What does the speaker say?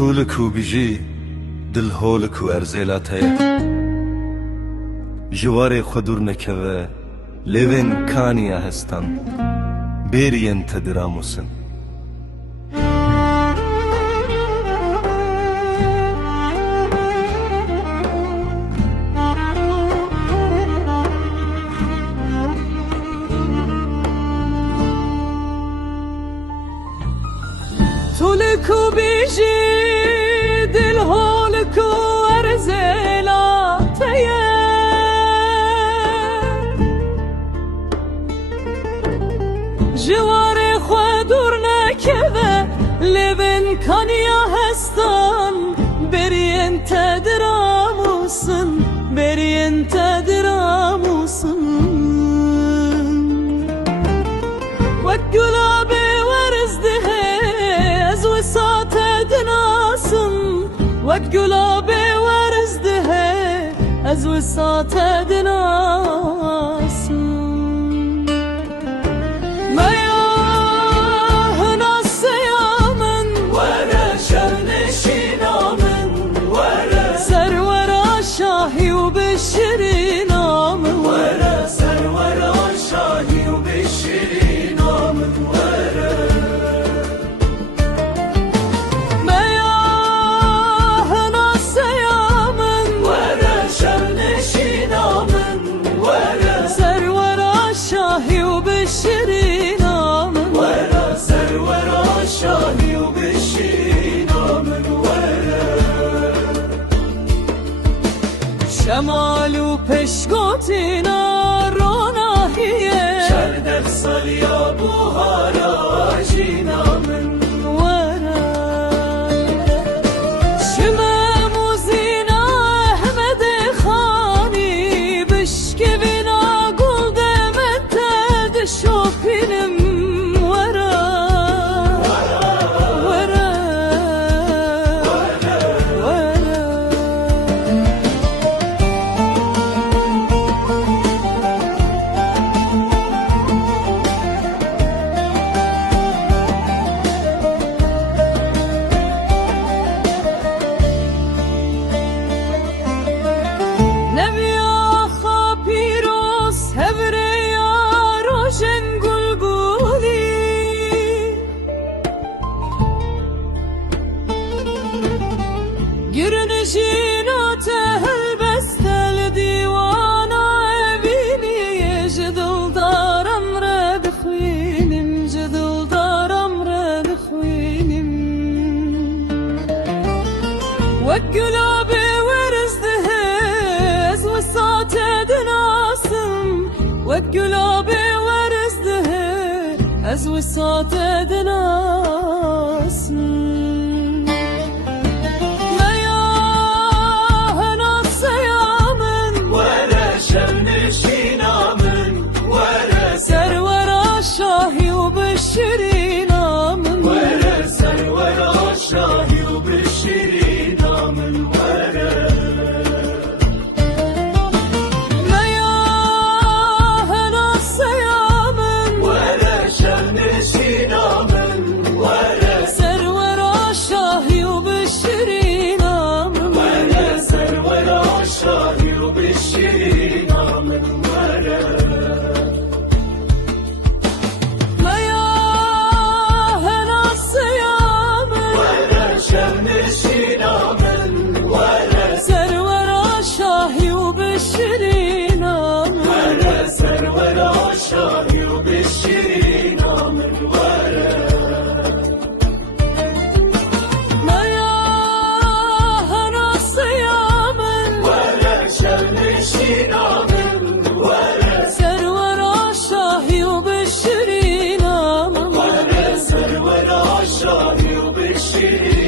تولك وبيجي دل هولك وارزيلات هي جواري خدور نكوه لوين كانيا هستان بيرين تدراموسن تولك وبيجي دل هولك وارزيلات هي جواري خدور نكوه لبن كانيا هستان برين تدراموسن برين تدراموسن والقلابي ورزده ازوي ساتد ناسن والقلابي ورزده ازوي ساتد ناسن شاهي وبشري نام ورا سرورا شاهي وبشري نام ورا ما ياهنا سيامن ورا شمنشي نامن ورا سرورا شاهي وبشري نام ورا سرورا شاهي وبشري نام ورا شمال و پشگوتینا روناهیه شردق سالیا بوهارا جینا من ورا شما موزینا احمد خانی بشکوینا گل دمنتد شوپینم ورا ورا جينا تهل بستل ديوانا بيني جدل دارم رد خوينم جدل دارم رد خوينم والقلابي ورزده از وسات دناسم والقلابي ورزده از وسات دناسم شاهي وبشري نامن ورا سرورا شاهي وبشري نامن ورا ما ياهنا الصيامن ورا شمنشي نامن ورا سرورا شاهي وبشري نامن ورا سرورا شاهي وبشري نامن ورا شاهي وبشري نام ورا سرورا شاهي وبشري نام ورا ما ياهنا الصيامن ورا شمنشي نام ورا سرورا شاهي وبشري نام ورا سرورا شاهي وبشري